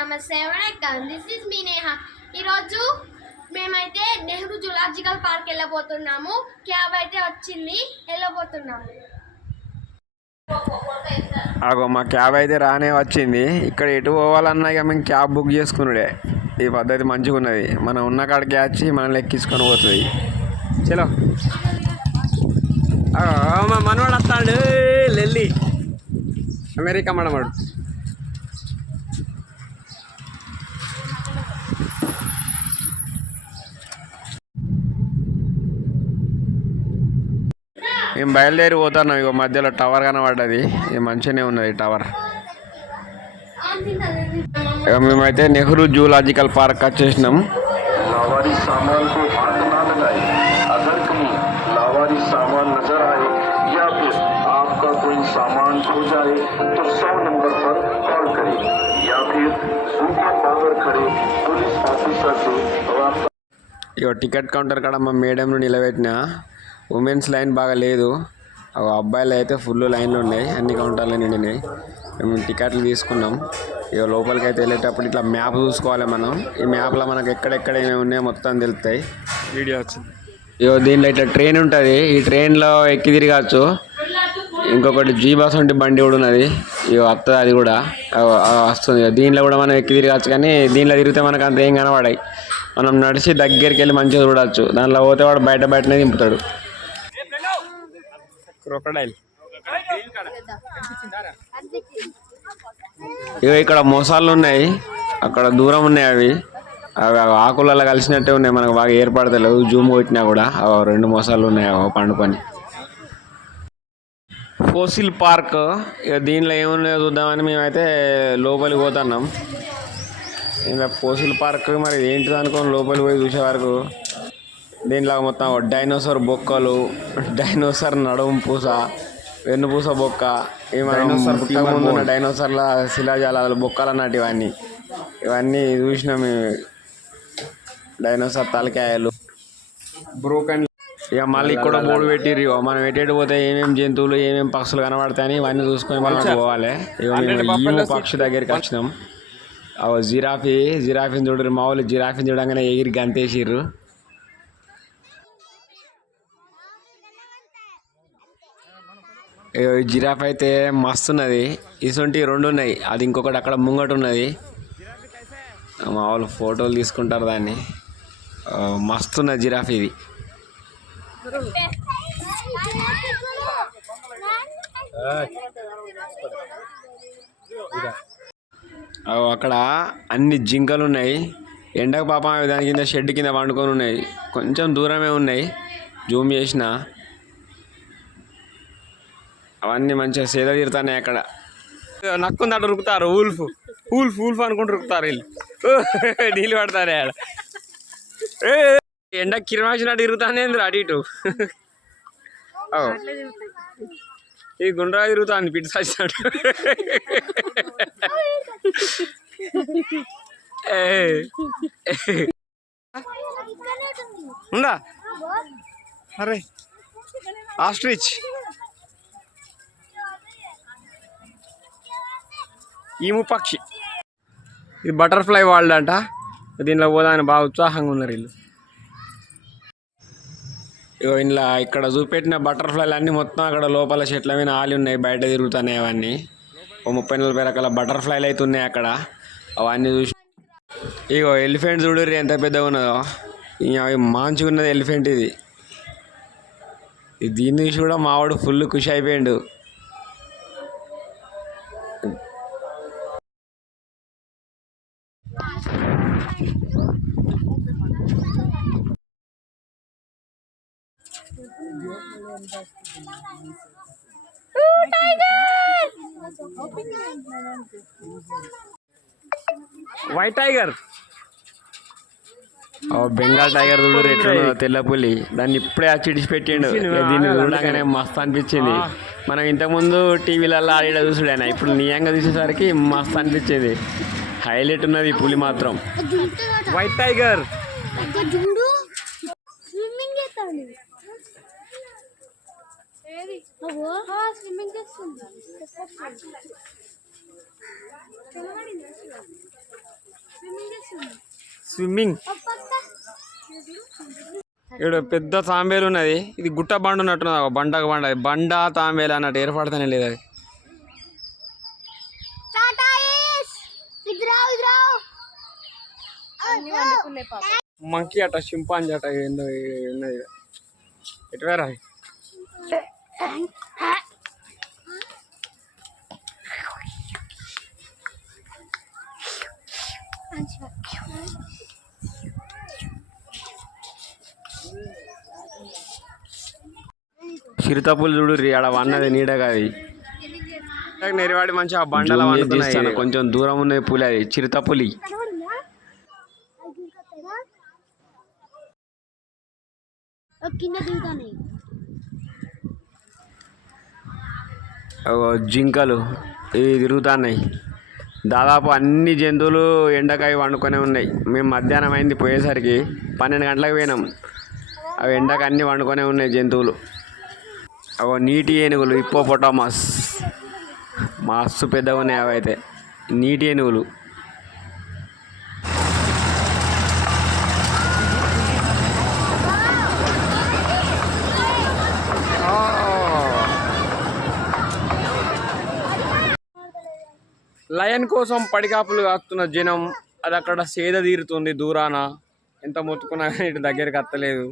నమస్తే vanakkam this is మీ నేహ ఈరోజు మేమైతే నెహ్రూ జూలాజికల్ పార్క్ వెళ్ళబోతున్నాము క్యాబ్ అయితే వచ్చింది వెళ్ళబోతున్నాము అగో మా క్యాబ్ అయితే రానే వచ్చింది ఇక్కడ ఎటు పోవాలన్నా ఇక మేము క్యాబ్ బుక్ చేసుకున్నాడే ఈ పద్ధతి మంచిగా ఉన్నది మనం ఉన్న కాడికి వచ్చి మనల్ని ఎక్కించుకొని పోతుంది చలో మా మనవాడు వస్తాడు లెల్లి అమెరికా మనవాడు మేము బయలుదేరి పోతున్నాం ఇక మధ్యలో టవర్ కనబడ్డది ఇది మంచిగానే ఉన్నది టవర్ ఇక మేమైతే నెహ్రూ జూలాజికల్ పార్క్ వచ్చేసినాం ఇక టికెట్ కౌంటర్ కాడ మా మేడంను నిలబెట్టిన ఉమెన్స్ లైన్ బాగా లేదు అబ్బాయిలు అయితే ఫుల్ లైన్లు ఉన్నాయి అన్ని కౌంటర్లు నిండినాయి మేము టికెట్లు తీసుకున్నాం ఇక లోపలికి అయితే వెళ్ళేటప్పుడు ఇట్లా మ్యాప్ చూసుకోవాలి మనం ఈ మ్యాప్లో మనకు ఎక్కడెక్కడ ఏమేమి ఉన్నాయో మొత్తం తెలుస్తాయి వీడియో వచ్చింది ఇక దీనిలో ఇట్లా ట్రైన్ ఉంటుంది ఈ ట్రైన్లో ఎక్కి తిరగచ్చు ఇంకొకటి జీ బస్ ఉంటే బండి కూడా ఉన్నది ఇక వస్తుంది అది కూడా వస్తుంది దీనిలో కూడా మనం ఎక్కి తిరగచ్చు కానీ దీనిలో తిరిగితే మనకు అంత ఏం కనబడాయి మనం నడిచి దగ్గరికి వెళ్ళి మంచిగా చూడవచ్చు దాంట్లో పోతే వాడు బయటనే దింపుతాడు క్రొకడైల్ ఇక ఇక్కడ మోసాలు ఉన్నాయి అక్కడ దూరం ఉన్నాయి అవి ఆకులలో కలిసినట్టే ఉన్నాయి మనకు బాగా ఏర్పడతలేవు జూమ్ కొట్టినా కూడా రెండు మోసాలు ఉన్నాయి పండుకొని ఫోసిల్ పార్క్ ఇక దీనిలో ఏమున్నాయో చూద్దామని మేమైతే లోపలికి పోతున్నాం ఇంకా ఫోసిల్ పార్క్ మరి ఏంటిది అనుకోని లోపలికి పోయి చూసే వరకు దీనిలో మొత్తం డైనోసార్ బొక్కలు డైనోసార్ నడుము పూస వెన్నుపూస బొక్క ముందున్న డైనోసార్ల శిలాజాల బొక్కలు అన్నట్టు ఇవన్నీ చూసినాం డైనోసార్ తలకాయలు బ్రోకన్ ఇక మళ్ళీ ఇక్కడ బోర్డు పెట్టిర్రు ఇక మనం ఎటు పోతే ఏమేమి జంతువులు ఏమేమి పక్షులు కనబడతాయని ఇవన్నీ చూసుకొని మనం పోవాలి ఇక మేము ఈము పక్షి దగ్గరికి వచ్చినాం జిరాఫీని చూడరు మా వాళ్ళు జిరాఫీని చూడంగానే ఎగిరి గంతేసిర్రు ఈ జిరాఫ్ అయితే మస్తు ఉన్నది ఇసొంటి రెండు ఉన్నాయి అది ఇంకొకటి అక్కడ ముంగట ఉన్నది మా వాళ్ళు ఫోటోలు తీసుకుంటారు దాన్ని మస్తు ఉన్నది జిరాఫ్ ఇది అక్కడ అన్ని జింకలు ఉన్నాయి ఎండకు పాపం దాని కింద షెడ్ కింద వండుకొని ఉన్నాయి కొంచెం దూరమే ఉన్నాయి జూమ్ చేసిన అవన్నీ మంచిగా సేద తీరుతాయి అక్కడ నక్కుందట ఉరుకుతారు ఊల్ఫ్ అనుకుంటూ ఉరుకుతారు వీళ్ళు నీళ్ళు పడతారు ఆడ ఎండ కిరణాచినట్టు తిరుగుతానే అటు ఇటు ఇది గుండ్రా తిరుగుతుంది పిట్టి సాచినట్టు ఉందా అరే ఆస్ట్రిచ్ ఈము పక్షి ఇది బటర్ఫ్లై వరల్డ్ అంట దీనిలో పోదాని బాగా ఉత్సాహంగా ఉన్నారు వీళ్ళు ఇగో ఇంట్లో ఇక్కడ చూపెట్టిన బటర్ఫ్లైలు అన్నీ మొత్తం అక్కడ లోపల చెట్ల మీద ఆలి ఉన్నాయి బయట తిరుగుతున్నాయి అవన్నీ 30-40 రకాల బటర్ఫ్లైలు అయితే ఉన్నాయి అక్కడ అవన్నీ చూసి ఇగో ఎలిఫెంట్ చూడరు ఎంత పెద్దగా ఉన్నదో అవి మంచిగా ఉన్నది ఎలిఫెంట్ ఇది దీన్ని చూసి కూడా మావాడు ఫుల్ ఖుషి అయిపోయాడు వైట్ టైగర్ బెంగాల్ టైగర్ చూడు ఎట్లా తెల్ల పులి దాన్ని ఇప్పుడే అచ్చిడిచి పెట్టిండు దీన్ని చూడగానే మస్తు అనిపించింది మనం ఇంతకుముందు టీవీలలో ఆడ చూసుడైనా ఇప్పుడు నియంగా చూసేసరికి మస్తు అనిపించింది హైలైట్ ఉన్నది పులి మాత్రం వైట్ టైగర్ స్విమ్మింగ్. ఇక్కడ పెద్ద తాంబేలు ఉన్నది. ఇది గుట్ట బండ ఉన్నట్టున్నది. బండకు బండ బండ తాంబేలు అన్నట్టు ఏర్పడతానే లేదు అది. మంకీ అట చింపాంజీ అట ఏందో ఉన్నది. ఎటువేరా చిరుతపులు చూడు ఆడ వన్నది నీడగా అది నెరవాడి మంచి ఆ బండల వండుతున్నాయి. కొంచెం దూరం ఉన్నది పులి, అది చిరుతపులి. జింకలు ఇవి తిరుగుతున్నాయి. దాదాపు అన్ని జంతువులు ఎండకాయ వండుకొనే ఉన్నాయి. మేము మధ్యాహ్నం అయింది పోయేసరికి 12 గంటలకు పోయినాం. అవి ఎండకు అన్నీ వండుకొనే ఉన్నాయి జంతువులు. నీటి ఏనుగులు హిప్పోపొటామస్ మస్తు పెద్దగా ఉన్నాయి. అవి అయితే నీటి ఏనుగులు. లయన్ కోసం పడికాపులు కాస్తున్న జనం. అది అక్కడ సేద తీరుతుంది దూరాన. ఎంత మొత్తుకున్నా ఇటు దగ్గరికి వస్తలేదు.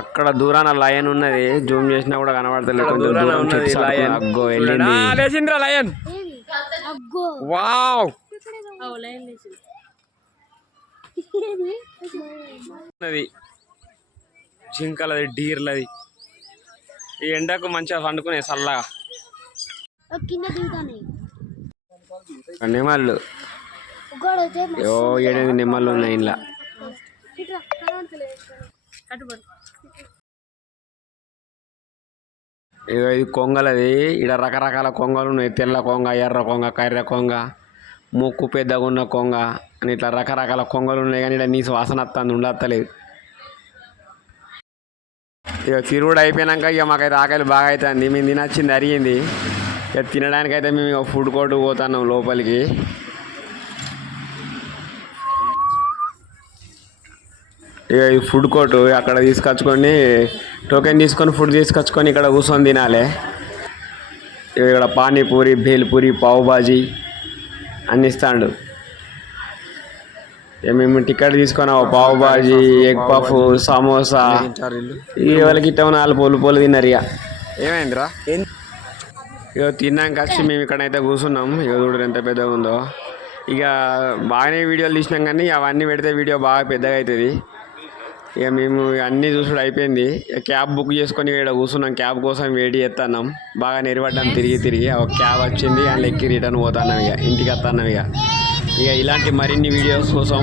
అక్కడ దూరాన లయన్ ఉన్నది. జూమ్ చేసినా కూడా కనబడతలేదు. కొంచెం దూరం ఉన్నది లయన్. అగ్గో వెళ్ళింది లయన్. వావ్ జింకలది డీర్లది. ఈ ఎండకు మంచిగా పండుకునే చల్లగా. నెమళ్ళు 7 నెమళ్ళు ఉన్నాయి ఇంట్లో. ఇది కొంగలది. ఇక్కడ రకరకాల కొంగలు ఉన్నాయి. తెల్ల కొంగ, ఎర్ర కొంగ, కర్రె కొంగ, ముక్కు పెద్దగా ఉన్న కొంగ అని ఇట్లా రకరకాల కొంగలు ఉన్నాయి. కానీ ఇక్కడ నీసు వాసన వస్తుంది, ఉండలేదు. ఇక తిరుగుడు అయిపోయినాక ఇక మాకైతే ఆకలి బాగా అవుతుంది. మేము తినొచ్చింది అరిగింది. ఇక తినడానికైతే మేము ఇక ఫుడ్ కోర్ట్ పోతున్నాం లోపలికి. ఇక ఈ ఫుడ్ కోర్టు అక్కడ తీసుకొచ్చుకొని టోకెన్ తీసుకొని ఫుడ్ తీసుకొచ్చుకొని ఇక్కడ కూర్చొని తినాలి. ఇక్కడ పానీపూరి, భేల్పూరి, పావు బాజీ అన్నీ ఇస్తాడు. మేము టికెట్ తీసుకొని పావు బాజీ, ఎగ్ పఫ్, సమోసా ఇక వాళ్ళకి ఇట్ట 4 పోలు తిన్నారు. ఇక ఏమైందిరా ఇక తిన్నాక వచ్చి మేము ఇక్కడైతే కూర్చున్నాం. ఇక చూడు ఎంత పెద్దగా ఉందో. ఇక బాగానే వీడియోలు తీసినాం కానీ అవన్నీ పెడితే వీడియో బాగా పెద్దగా అవుతుంది. ఇక మేము అన్నీ చూసుడు అయిపోయింది. క్యాబ్ బుక్ చేసుకొని ఇక్కడ కూర్చున్నాం. క్యాబ్ కోసం వెయిట్ చేస్తున్నాం. బాగా నిలబడ్డాం తిరిగి. ఒక క్యాబ్ వచ్చింది, అందులో ఎక్కి రిటర్న్ పోతున్నాం. ఇక ఇంటికి వస్తున్నాం. ఇక ఇలాంటి మరిన్ని వీడియోస్ కోసం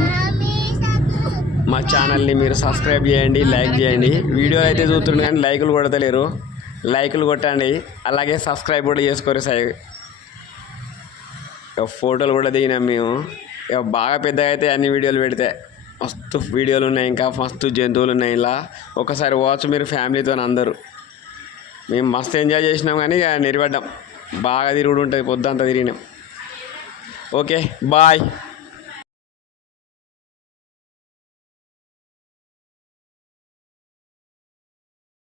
మా ఛానల్ని మీరు సబ్స్క్రైబ్ చేయండి, లైక్ చేయండి. వీడియోలు అయితే చూస్తుండే కానీ లైకులు కొడతలేరు. లైకులు కొట్టండి, అలాగే సబ్స్క్రైబ్ కూడా చేసుకోరు. ఫోటోలు కూడా దిగినాం మేము. ఇక బాగా పెద్దగా అయితే అన్ని వీడియోలు పెడితే మస్తు వీడియోలు ఉన్నాయి. ఇంకా మస్తు జంతువులు ఉన్నాయి. ఇలా ఒకసారి వాచ్ మీరు ఫ్యామిలీతో అందరూ. మేము మస్తు ఎంజాయ్ చేసినాం కానీ ఇక నిలబడ్డాం. బాగా తిరుగుడు ఉంటుంది, పొద్దుంతా తిరిగినాం. Okay bye.